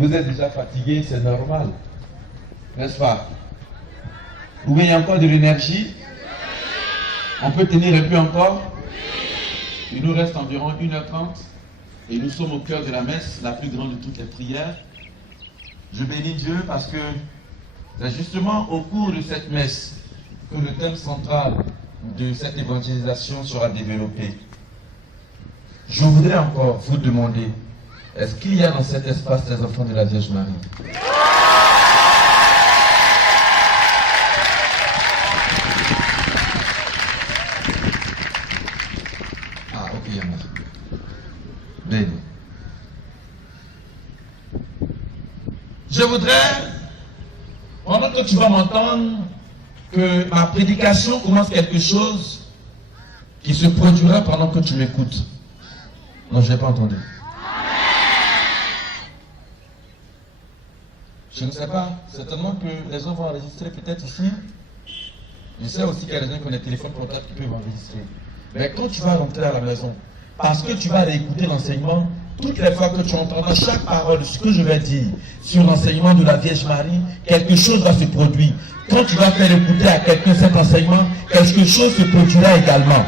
Vous êtes déjà fatigué, c'est normal. N'est-ce pas? Oui, il y a encore de l'énergie? On peut tenir un peu encore? Il nous reste environ 1h30 et nous sommes au cœur de la messe, la plus grande de toutes les prières. Je bénis Dieu parce que c'est justement au cours de cette messe que le thème central de cette évangélisation sera développé. Je voudrais encore vous demander, est-ce qu'il y a dans cet espace des enfants de la Vierge Marie? Ah, ok, il y en a. Bien. Je voudrais, pendant que tu vas m'entendre, que ma prédication commence quelque chose qui se produira pendant que tu m'écoutes. Non, je n'ai pas entendu. Je ne sais pas, certainement que les gens vont enregistrer peut-être ici. Je sais aussi qu'il y a des gens qui ont des téléphones portables qui peuvent enregistrer. Mais quand tu vas rentrer à la maison, parce que tu vas réécouter l'enseignement, toutes les fois que tu entendras chaque parole de ce que je vais dire sur l'enseignement de la Vierge Marie, quelque chose va se produire. Quand tu vas faire écouter à quelqu'un cet enseignement, quelque chose se produira également.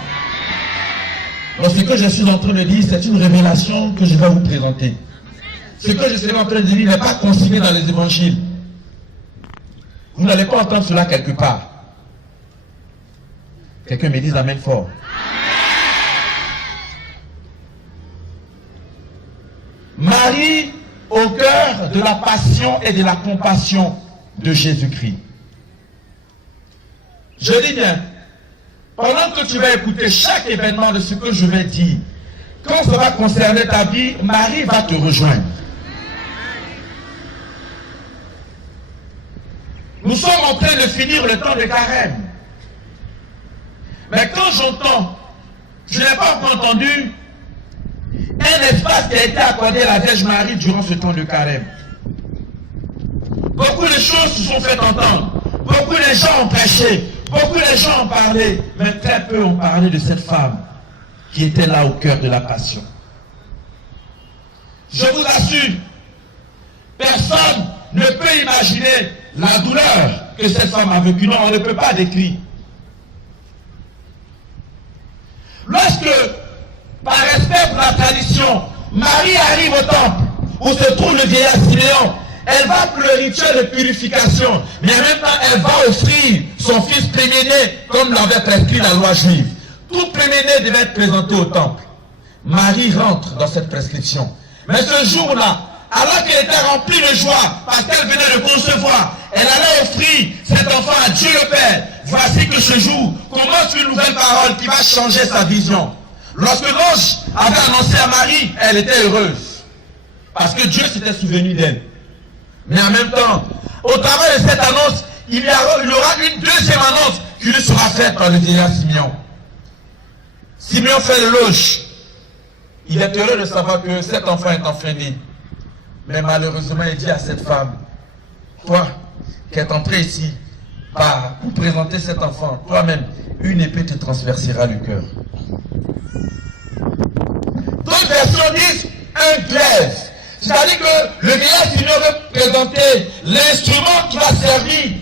Donc ce que je suis en train de dire, c'est une révélation que je vais vous présenter. Ce que je serai en train de dire n'est pas consigné dans les évangiles. Vous n'allez pas entendre cela quelque part. Quelqu'un me dise amen fort. Marie au cœur de la passion et de la compassion de Jésus-Christ. Je dis bien, pendant que tu vas écouter chaque événement de ce que je vais dire, quand ça va concerner ta vie, Marie va te rejoindre. Nous sommes en train de finir le temps de carême. Mais quand j'entends, je n'ai pas encore entendu un espace qui a été accordé à la Vierge Marie durant ce temps de carême. Beaucoup de choses se sont faites entendre. Beaucoup de gens ont prêché. Beaucoup de gens ont parlé. Mais très peu ont parlé de cette femme qui était là au cœur de la passion. Je vous assure, personne ne peut imaginer la douleur que cette femme a vécue. Non, on ne peut pas décrire. Lorsque, par respect pour la tradition, Marie arrive au temple où se trouve le vieillard Siméon, elle va pour le rituel de purification, mais en même temps, elle va offrir son fils premier-né comme l'avait prescrit la loi juive. Tout premier-né devait être présenté au temple. Marie rentre dans cette prescription. Mais ce jour-là, alors qu'elle était remplie de joie, parce qu'elle venait de concevoir, elle allait offrir cet enfant à Dieu le Père. Voici que ce jour commence une nouvelle parole qui va changer sa vision. Lorsque l'ange avait annoncé à Marie, elle était heureuse. Parce que Dieu s'était souvenu d'elle. Mais en même temps, au travers de cette annonce, il y aura une deuxième annonce qui lui sera faite par le vieillard Siméon. Siméon fait l'éloge. Il est heureux de savoir que cet enfant est enfin né. Mais malheureusement, il dit à cette femme, toi qui es entrée ici, pour présenter cet enfant, toi-même, une épée te transpercera le cœur. D'autres versions disent un glaive. C'est-à-dire que le vieillard Siméon veut présenter l'instrument qui va servir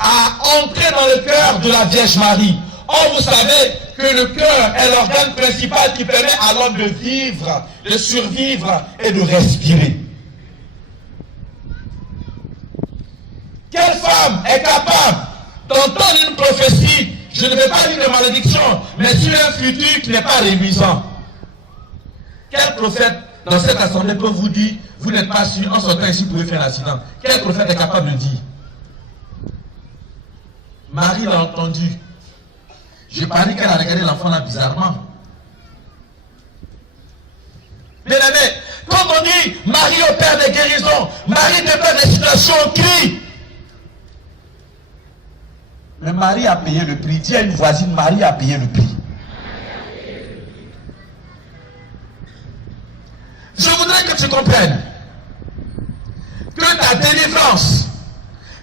à entrer dans le cœur de la Vierge Marie. Or, vous savez que le cœur est l'organe principal qui permet à l'homme de vivre, de survivre et de respirer. Quelle femme est capable d'entendre une prophétie, je ne vais pas dire de malédiction, mais sur un futur qui n'est pas réjouissant? Quel prophète dans cette assemblée peut vous dire, vous n'êtes pas sûr, en sortant ici, vous pouvez faire un accident? Quel prophète est capable de dire? Marie l'a entendu. Je parie qu'elle a regardé l'enfant là bizarrement. Bien aimé, quand on dit Marie opère des guérisons, Marie dépend des situations, on crie. Mais Marie a payé le prix. Dis à une voisine, Marie a payé le prix. Je voudrais que tu comprennes que ta délivrance,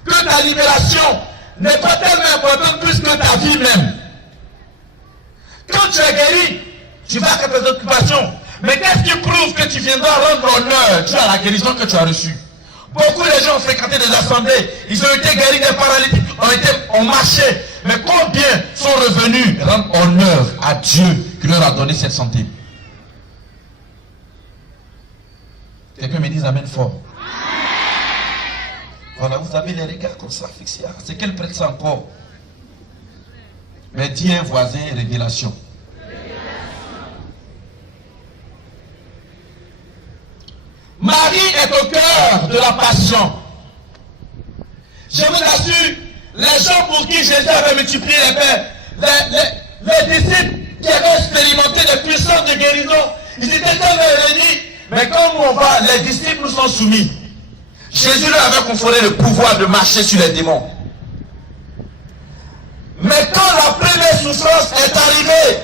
que ta libération n'est pas tellement importante plus que ta vie même. Quand tu es guéri, tu vas à tes occupations. Mais qu'est-ce qui prouve que tu viendras rendre honneur à la guérison que tu as reçue? Beaucoup de gens ont fréquenté des assemblées. Ils ont été guéris, des paralytiques ont marché. Mais combien sont revenus rendre honneur à Dieu qui leur a donné cette santé? Quelqu'un me dise amen fort. Voilà, vous avez les regards comme ça fixés. C'est quel prêtre ça encore? Mais dis un voisin, révélation. Marie est au cœur de la passion. Je vous assure, les gens pour qui Jésus avait multiplié les pains, les disciples qui avaient expérimenté des puissances de guérison, ils étaient tellement réunis, mais comme on va, les disciples nous sont soumis. Jésus leur avait conféré le pouvoir de marcher sur les démons. Mais quand la première souffrance est arrivée,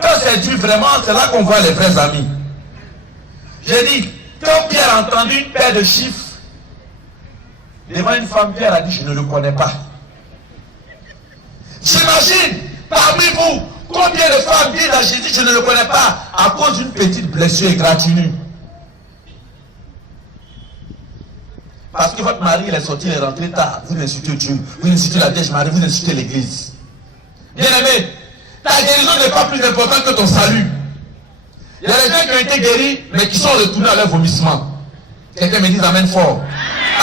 quand c'est Dieu vraiment, c'est là qu'on voit les vrais amis. J'ai dit, quand Pierre a entendu une paire de chiffres devant une femme, Pierre a dit, je ne le connais pas. J'imagine, parmi vous, combien de femmes disent à Jésus, je ne le connais pas, à cause d'une petite blessure égratignure. Parce que votre mari, il est sorti, il est rentré tard. Vous insultez Dieu, vous insultez la Vierge Marie, vous insultez l'église. Bien aimé, ta guérison n'est pas plus importante que ton salut. Il y a des gens qui ont été guéris, mais qui sont retournés à leur vomissement. Quelqu'un me dit amen fort.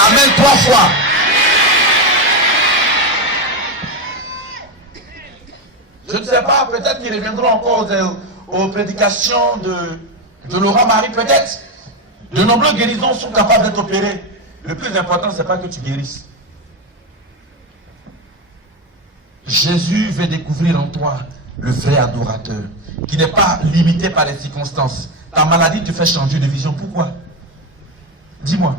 Amen 3 fois. Je ne sais pas, peut-être qu'ils reviendront encore aux prédications de Laura Marie, peut-être. De nombreuses guérisons sont capables d'être opérées. Le plus important, ce n'est pas que tu guérisses. Jésus veut découvrir en toi le vrai adorateur, qui n'est pas limité par les circonstances. Ta maladie te fait changer de vision. Pourquoi? Dis-moi.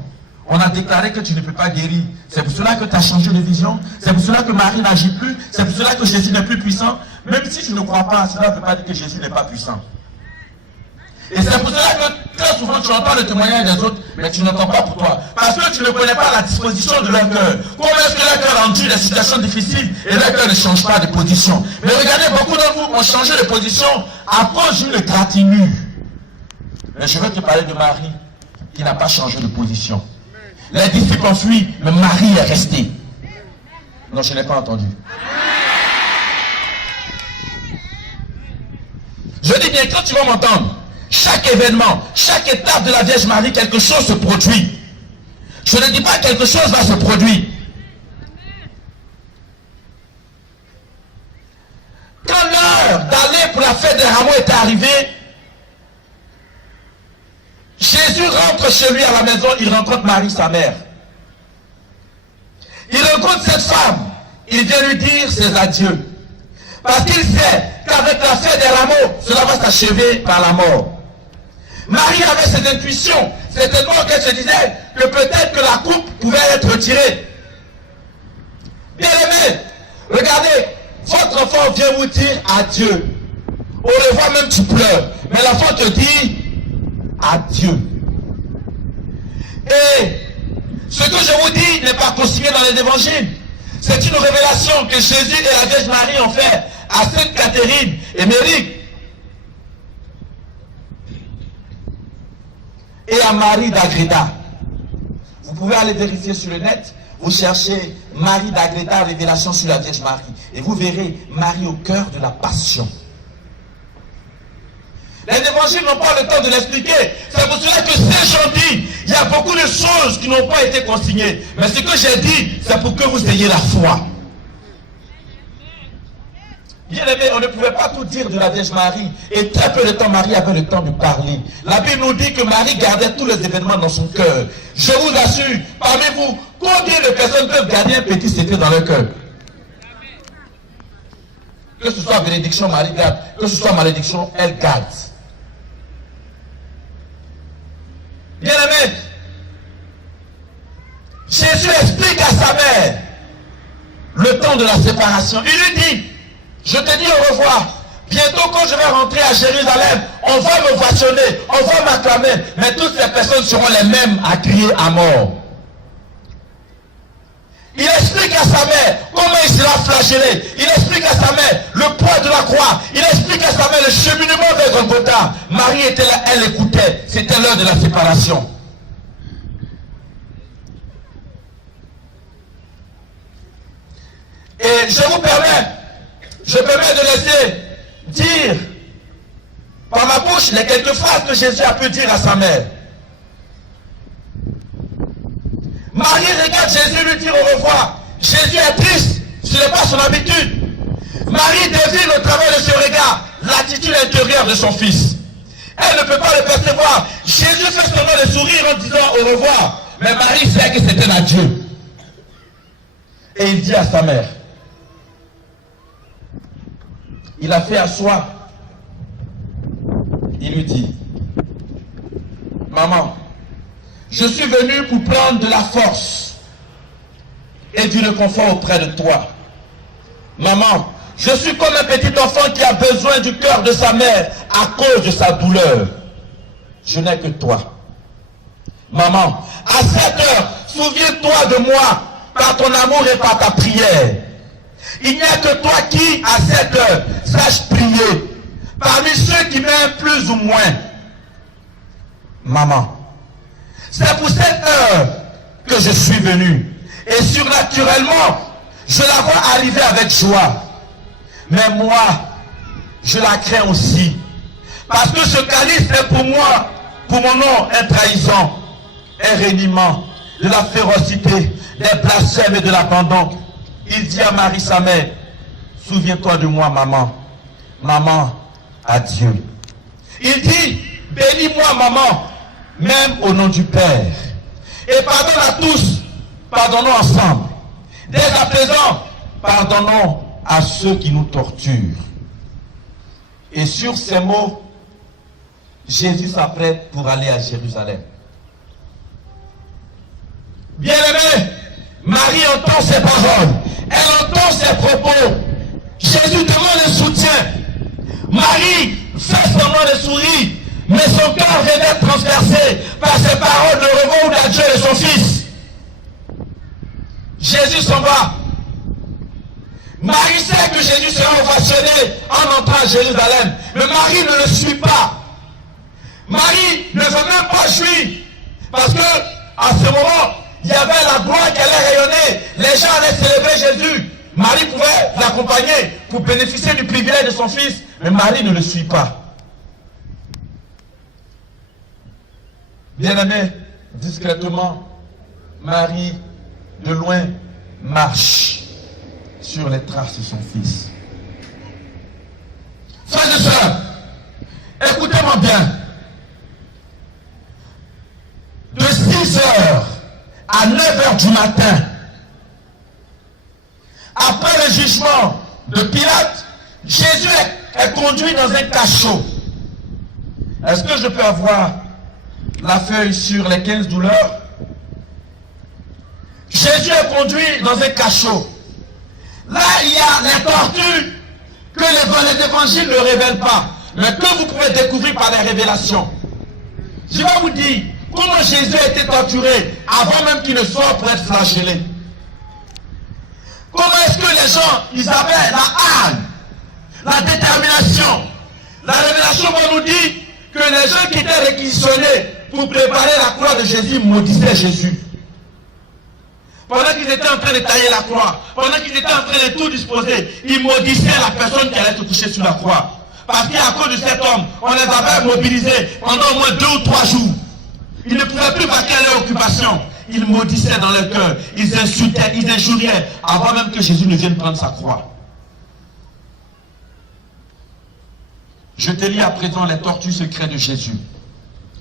On a déclaré que tu ne peux pas guérir. C'est pour cela que tu as changé de vision. C'est pour cela que Marie n'agit plus. C'est pour cela que Jésus n'est plus puissant. Même si tu ne crois pas, cela ne veut pas dire que Jésus n'est pas puissant. Et c'est pour cela que très souvent tu entends le témoignage des autres, mais tu n'entends pas pour toi. Parce que tu ne connais pas la disposition de leur cœur. Comment est-ce que leur cœur endure des situations difficiles et leur cœur ne change pas de position? Mais regardez, beaucoup d'entre vous ont changé de position à cause d'une égratignure. Mais je veux te parler de Marie qui n'a pas changé de position. Les disciples ont fui, mais Marie est restée. Non, je n'ai pas entendu. Je dis bien, quand tu vas m'entendre, chaque événement, chaque étape de la Vierge Marie, quelque chose se produit. Je ne dis pas quelque chose va se produire. Quand l'heure d'aller pour la fête des rameaux est arrivée, Jésus rentre chez lui à la maison, il rencontre Marie, sa mère. Il rencontre cette femme, il vient lui dire ses adieux. Parce qu'il sait qu'avec la fête des rameaux, cela va s'achever par la mort. Marie avait cette intuition, certainement qu'elle se disait que peut-être que la coupe pouvait être retirée. Bien aimé, regardez, votre enfant vient vous dire adieu. On le voit même, tu pleures. Mais l'enfant te dit adieu. Et ce que je vous dis n'est pas consigné dans les évangiles. C'est une révélation que Jésus et la Vierge Marie ont fait à Sainte Catherine et Méric. Et à Marie d'Agreda. Vous pouvez aller vérifier sur le net, vous cherchez Marie d'Agreda, révélation sur la Vierge Marie. Et vous verrez Marie au cœur de la passion. Les évangiles n'ont pas le temps de l'expliquer. C'est pour cela que ces gens disent, il y a beaucoup de choses qui n'ont pas été consignées. Mais ce que j'ai dit, c'est pour que vous ayez la foi. Bien aimé, on ne pouvait pas tout dire de la Vierge Marie. Et très peu de temps, Marie avait le temps de parler. La Bible nous dit que Marie gardait tous les événements dans son cœur. Je vous assure, parmi vous, combien de personnes peuvent garder un petit secret dans leur cœur? Que ce soit bénédiction, Marie garde. Que ce soit malédiction, elle garde. Bien aimé, Jésus explique à sa mère le temps de la séparation. Il lui dit, je te dis au revoir. Bientôt quand je vais rentrer à Jérusalem, on va me voitionner, on va m'acclamer. Mais toutes ces personnes seront les mêmes à crier à mort. Il explique à sa mère comment il sera flagellé. Il explique à sa mère le poids de la croix. Il explique à sa mère le cheminement vers Golgotha. Marie était là, elle écoutait. C'était l'heure de la séparation. Et je me permets de laisser dire par ma bouche les quelques phrases que Jésus a pu dire à sa mère. Marie regarde Jésus lui dire au revoir. Jésus est triste, ce n'est pas son habitude. Marie devine au travers de ce regard l'attitude intérieure de son fils. Elle ne peut pas le percevoir. Jésus fait seulement le sourire en disant au revoir. Mais Marie sait que c'était un adieu. Et il dit à sa mère, il a fait asseoir. Il lui dit, maman, je suis venu pour prendre de la force et du réconfort auprès de toi. Maman, je suis comme un petit enfant qui a besoin du cœur de sa mère à cause de sa douleur. Je n'ai que toi. Maman, à cette heure, souviens-toi de moi par ton amour et par ta prière. Il n'y a que toi qui, à cette heure, sache prier parmi ceux qui m'aiment plus ou moins. Maman, c'est pour cette heure que je suis venu. Et surnaturellement, je la vois arriver avec joie. Mais moi, je la crains aussi. Parce que ce calice est pour moi, pour mon nom, un trahison, un reniement, de la férocité, des blasphèmes et de l'abandon. Il dit à Marie, sa mère, souviens-toi de moi, maman. Maman, adieu. Il dit, bénis-moi, maman, même au nom du Père. Et pardonne à tous, pardonnons ensemble. Dès à présent, pardonnons à ceux qui nous torturent. Et sur ces mots, Jésus s'apprête pour aller à Jérusalem. Bien-aimé, Marie entend ses paroles, elle entend ses propos. Jésus demande le soutien. Marie fait semblant de sourire, mais son cœur vient d'être transpercé par ces paroles de revoir ou d'adieu de son fils. Jésus s'en va. Marie sait que Jésus sera ovationné en entrant à Jérusalem, mais Marie ne le suit pas. Marie ne veut même pas fuir, parce que à ce moment, il y avait la gloire qui allait rayonner. Les gens allaient célébrer Jésus. Marie pouvait l'accompagner pour bénéficier du privilège de son fils, mais Marie ne le suit pas. Bien-aimé, discrètement, Marie, de loin, marche sur les traces de son fils. Frères et sœurs, écoutez-moi bien. De 6h à 9h du matin, après le jugement de Pilate, Jésus est conduit dans un cachot. Est-ce que je peux avoir la feuille sur les 15 douleurs? Jésus est conduit dans un cachot. Là, il y a les tortures que les évangiles ne révèlent pas, mais que vous pouvez découvrir par les révélations. Je vais vous dire comment Jésus a été torturé avant même qu'il ne soit pour être flagellé. Comment est-ce que les gens, ils avaient la haine, la détermination. La révélation va nous dire que les gens qui étaient réquisitionnés pour préparer la croix de Jésus maudissaient Jésus. Pendant qu'ils étaient en train de tailler la croix, pendant qu'ils étaient en train de tout disposer, ils maudissaient la personne qui allait se toucher sur la croix. Parce qu'à cause de cet homme, on les avait mobilisés pendant au moins 2 ou 3 jours. Ils ne pouvaient plus vaquer à leur occupation. Ils maudissaient dans leur cœur, ils insultaient, ils injuriaient, avant même que Jésus ne vienne prendre sa croix. Je te lis à présent les tortures secrètes de Jésus.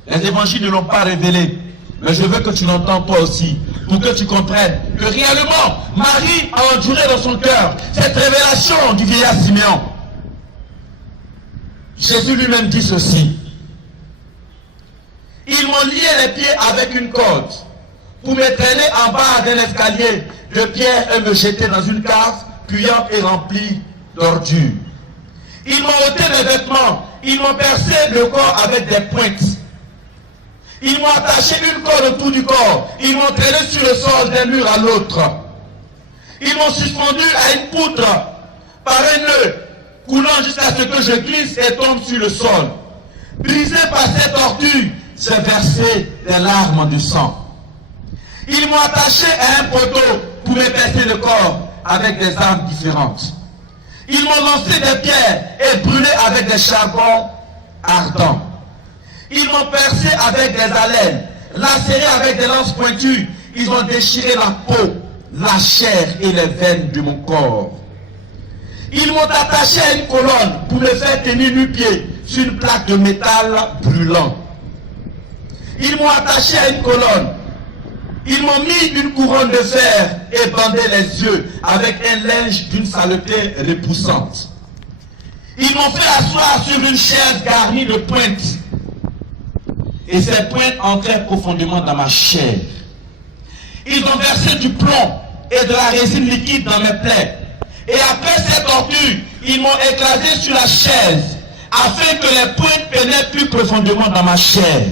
Les évangiles ne l'ont pas révélé, mais je veux que tu l'entends toi aussi, pour que tu comprennes que réellement, Marie a enduré dans son cœur cette révélation du vieillard Siméon. Jésus lui-même dit ceci. Ils m'ont lié les pieds avec une corde pour me traîner en bas d'un escalier de pierre et me jeter dans une cave puante et remplie d'ordures. Ils m'ont ôté mes vêtements, ils m'ont percé le corps avec des pointes. Ils m'ont attaché une corde autour du corps, ils m'ont traîné sur le sol d'un mur à l'autre. Ils m'ont suspendu à une poutre par un nœud, coulant jusqu'à ce que je glisse et tombe sur le sol. Brisé par cette torture, j'ai versé des larmes de sang. Ils m'ont attaché à un poteau pour me percer le corps avec des armes différentes. Ils m'ont lancé des pierres et brûlé avec des charbons ardents. Ils m'ont percé avec des haleines, lacéré avec des lances pointues. Ils ont déchiré la peau, la chair et les veines de mon corps. Ils m'ont attaché à une colonne pour me faire tenir nu-pied sur une plaque de métal brûlant. Ils m'ont attaché à une colonne. Ils m'ont mis une couronne de fer et bandé les yeux avec un linge d'une saleté repoussante. Ils m'ont fait asseoir sur une chaise garnie de pointes. Et ces pointes entraient profondément dans ma chair. Ils ont versé du plomb et de la résine liquide dans mes plaies. Et après cette torture, ils m'ont écrasé sur la chaise afin que les pointes pénètrent plus profondément dans ma chair.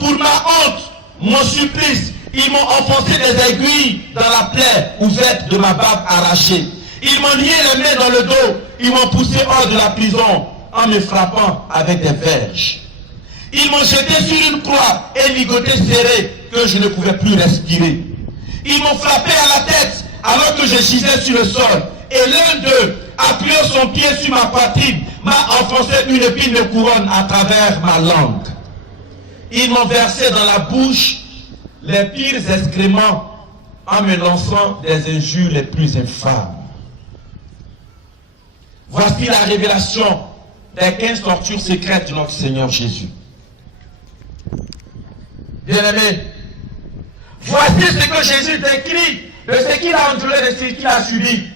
Pour ma honte, mon supplice, ils m'ont enfoncé des aiguilles dans la plaie ouverte de ma barbe arrachée. Ils m'ont lié les mains dans le dos. Ils m'ont poussé hors de la prison en me frappant avec des verges. Ils m'ont jeté sur une croix et ligoté serré que je ne pouvais plus respirer. Ils m'ont frappé à la tête alors que je gisais sur le sol. Et l'un d'eux, appuyant son pied sur ma poitrine, m'a enfoncé une épine de couronne à travers ma langue. Ils m'ont versé dans la bouche les pires excréments en me lançant des injures les plus infâmes. Voici la révélation des 15 tortures secrètes de notre Seigneur Jésus. Bien-aimés, voici ce que Jésus décrit de ce qu'il a enduré, de ce qu'il a subi.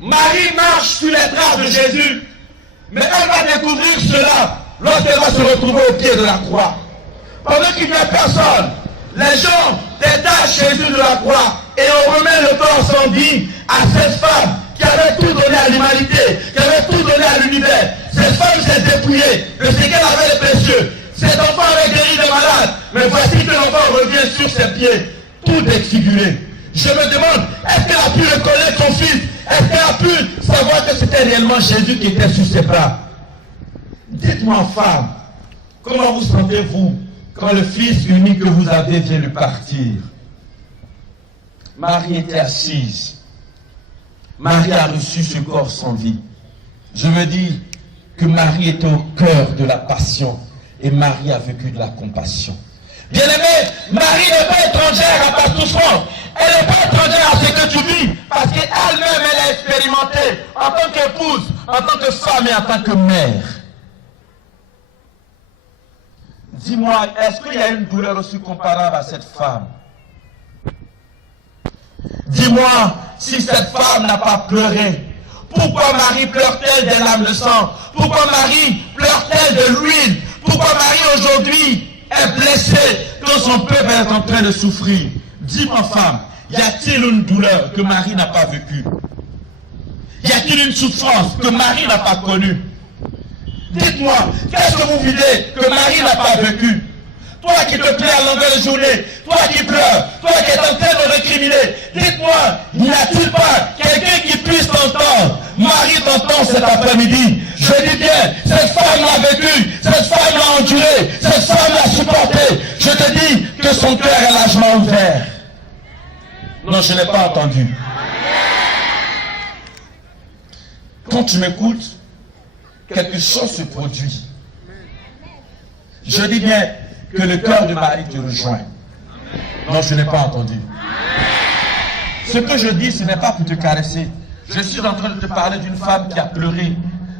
Marie marche sur les traces de Jésus, mais elle va découvrir cela lorsqu'elle va se retrouver au pied de la croix. Pendant qu'il n'y a personne, les gens détachent Jésus de la croix et on remet le corps sans vie à cette femme qui avait tout donné à l'humanité, qui avait tout donné à l'univers. Cette femme s'est dépouillée de ce qu'elle avait de précieux. Cet enfant avait guéri de malades, mais voici que l'enfant revient sur ses pieds, tout défiguré. Je me demande, est-ce qu'elle a pu reconnaître son fils? Est-ce qu'elle a pu savoir que c'était réellement Jésus qui était sur ses bras? Dites-moi, femme, comment vous sentez-vous quand le fils unique que vous avez vient de partir? Marie était assise. Marie a reçu ce corps sans vie. Je me dis que Marie était au cœur de la passion et Marie a vécu de la compassion. Bien-aimé, Marie n'est pas étrangère à ta souffrance. Elle n'est pas étrangère à ce que tu vis parce qu'elle-même, elle a expérimenté en tant qu'épouse, en tant que femme et en tant que mère. Dis-moi, est-ce qu'il y a une douleur aussi comparable à cette femme? Dis-moi, si cette femme n'a pas pleuré, pourquoi Marie pleure-t-elle des larmes de sang? Pourquoi Marie pleure-t-elle de l'huile? Pourquoi Marie aujourd'hui est blessée quand son peuple est en train de souffrir? Dis-moi, femme, y a-t-il une douleur que Marie n'a pas vécue? Y a-t-il une souffrance que Marie n'a pas connue? Dites-moi, qu'est-ce que vous vivez que Marie n'a pas vécu? Toi qui te plais à longueur de journée, toi qui pleures, toi qui es en train de récriminer, dites-moi, n'y a-t-il pas quelqu'un qui puisse t'entendre? Marie t'entend cet après-midi. Je dis bien, cette femme l'a vécu, cette femme l'a enduré, cette femme l'a supporté. Je te dis que son cœur est largement ouvert. Non, je n'ai pas entendu. Quand tu m'écoutes, quelque chose se produit. Je dis bien que le cœur de Marie te rejoint. Non, je n'ai pas entendu. Ce que je dis, ce n'est pas pour te caresser. Je suis en train de te parler d'une femme qui a pleuré.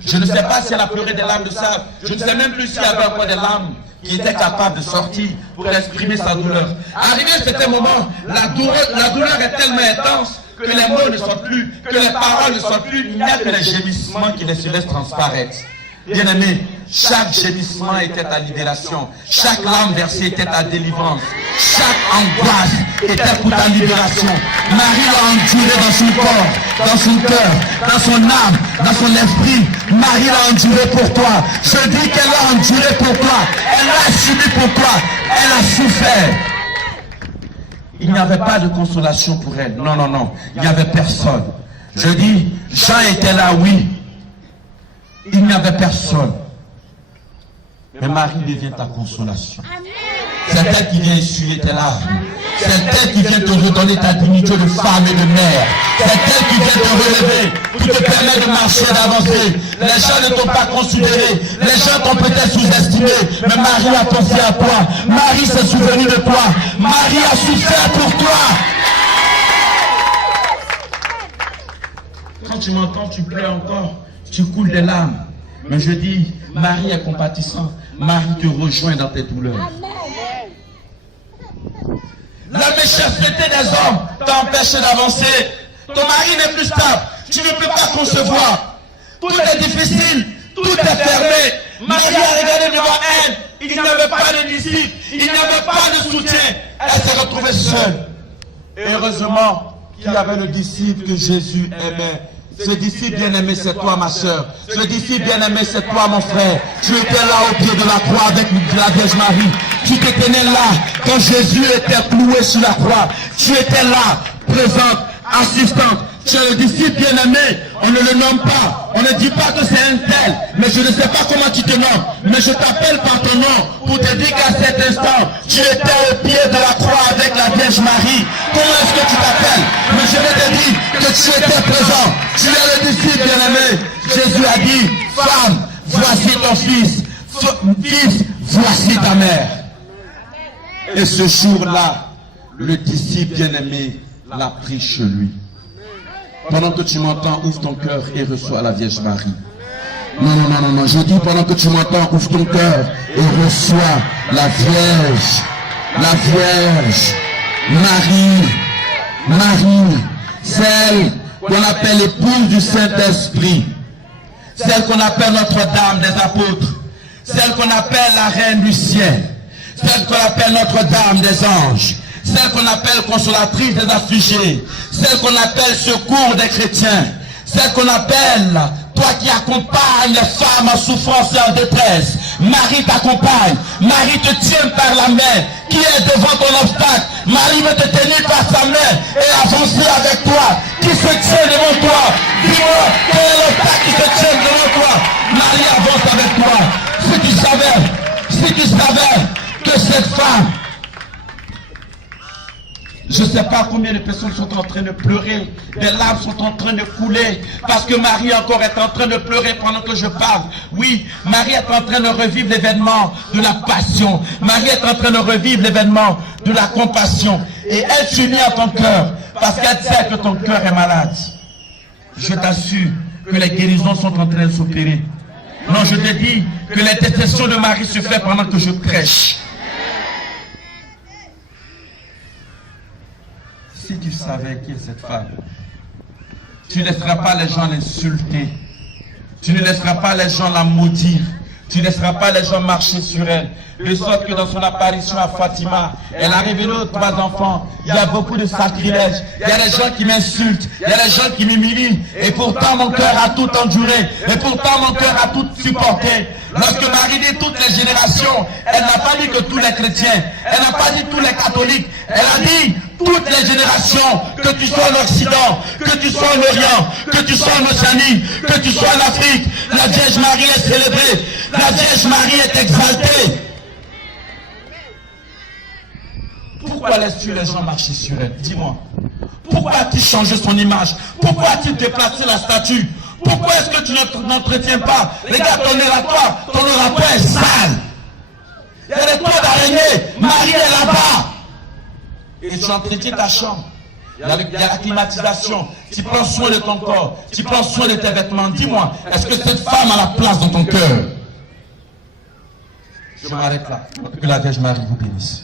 Je ne sais pas si elle a pleuré des larmes de sable. Je ne sais même plus s'il y avait encore des larmes qui étaient capables de sortir pour exprimer sa douleur. Arrivé à cet moment, la douleur est tellement intense que les mots ne sortent plus, que les paroles ne sortent plus. Il n'y a que les gémissements qui se laissent transparaître. Bien-aimé, chaque gémissement était ta libération. Chaque larme versée était ta délivrance. Chaque angoisse était pour ta libération. Marie l'a enduré dans son corps, dans son cœur, dans son âme, dans son esprit. Marie l'a enduré pour toi. Je dis qu'elle l'a enduré pour toi. Elle l'a subi pour toi. Elle a souffert. Il n'y avait pas de consolation pour elle. Non, non, non. Il n'y avait personne. Je dis, Jean était là, oui. Il n'y avait personne. Mais Marie devient ta consolation. C'est elle qui vient essuyer tes larmes. C'est elle qui vient te redonner ta dignité de femme et de mère. C'est elle qui vient te relever pour te permettre de marcher, d'avancer. Les gens ne t'ont pas considéré. Les gens t'ont peut-être sous-estimé. Mais Marie a pensé à toi. Marie s'est souvenue de toi. Marie a souffert pour toi. Quand tu m'entends, tu pleures encore. Tu coules des larmes. Mais je dis, Marie est compatissante. Marie te rejoint dans tes douleurs. La méchanceté des hommes t'a empêché d'avancer. Ton mari n'est plus stable. Tu ne peux pas concevoir. Tout est difficile. Tout est fermé. Marie a regardé devant elle. Il n'y avait pas de disciples. Il n'y avait pas de soutien. Elle s'est retrouvée seule. Et heureusement qu'il y avait le disciple que Jésus aimait. Ce disciple bien-aimé, c'est toi, ma soeur. Ce disciple bien-aimé, c'est toi, mon frère. Tu étais là au pied de la croix avec la Vierge Marie. Tu te tenais là quand Jésus était cloué sur la croix. Tu étais là, présente, assistante. Tu es le disciple bien-aimé. On ne le nomme pas. On ne dit pas que c'est un tel. Mais je ne sais pas comment tu te nommes. Mais je t'appelle par ton nom pour te dire qu'à cet instant, tu étais au pied de la croix avec la Vierge Marie. Comment est-ce que tu t'appelles? Mais je vais te dire que tu étais présent. Tu es le disciple bien-aimé. Jésus a dit, femme, voici ton fils. Fils, voici ta mère. Et ce jour-là, le disciple bien-aimé l'a pris chez lui. Pendant que tu m'entends, ouvre ton cœur et reçois la Vierge Marie. Non. Je dis pendant que tu m'entends, ouvre ton cœur et reçois la Vierge. La Vierge. Marie. Celle qu'on appelle l'épouse du Saint-Esprit. Celle qu'on appelle Notre-Dame des Apôtres. Celle qu'on appelle la Reine du Ciel. Celle qu'on appelle Notre-Dame des Anges. Celle qu'on appelle consolatrice des affligés, celle qu'on appelle secours des chrétiens, celle qu'on appelle toi qui accompagnes les femmes en souffrance et en détresse. Marie t'accompagne, Marie te tient par la main, qui est devant ton obstacle. Marie veut te tenir par sa main et avancer avec toi, qui se tient devant toi. Dis-moi, quel est l'obstacle qui se tient devant toi? Marie avance avec toi. Si tu savais que cette femme, je ne sais pas combien de personnes sont en train de pleurer, des larmes sont en train de couler, parce que Marie encore est en train de pleurer pendant que je parle. Oui, Marie est en train de revivre l'événement de la passion. Marie est en train de revivre l'événement de la compassion. Et elle s'unit à ton cœur, parce qu'elle sait que ton cœur est malade. Je t'assure que les guérisons sont en train de s'opérer. Non, je te dis que l'intercession de Marie se fait pendant que je prêche. Si tu savais qui est cette femme, tu ne laisseras pas les gens l'insulter. Tu ne laisseras pas les gens la maudire. Tu ne laisseras pas les gens marcher sur elle. De sorte que dans son apparition à Fatima, elle a révélé aux 3 enfants, il y a beaucoup de sacrilèges. Il y a des gens qui m'insultent. Il y a des gens qui m'humilient. Et pourtant mon cœur a tout enduré. Et pourtant mon cœur a tout supporté. Lorsque Marie dit toutes les générations, elle n'a pas dit que tous les chrétiens. Elle n'a pas dit tous les catholiques. Elle a dit toutes les générations, que tu sois en Occident, que tu sois en Orient, que tu sois en Océanie, que tu sois en Afrique, la Vierge Marie est célébrée, la Vierge Marie est exaltée. Pourquoi laisses-tu les gens marcher sur elle? Dis-moi. Pourquoi as-tu changé son image? Pourquoi as-tu déplacé la statue? Pourquoi est-ce que tu n'entretiens pas? Regarde ton oratoire est sale. Il y a des toits d'araignée. Marie est là-bas. Et tu entretiens ta chambre. Il y a la climatisation. Tu prends soin de ton corps. Tu prends soin de tes vêtements. Dis-moi, est-ce que cette femme a la place dans ton cœur? Je m'arrête là. Que la Vierge Marie vous bénisse.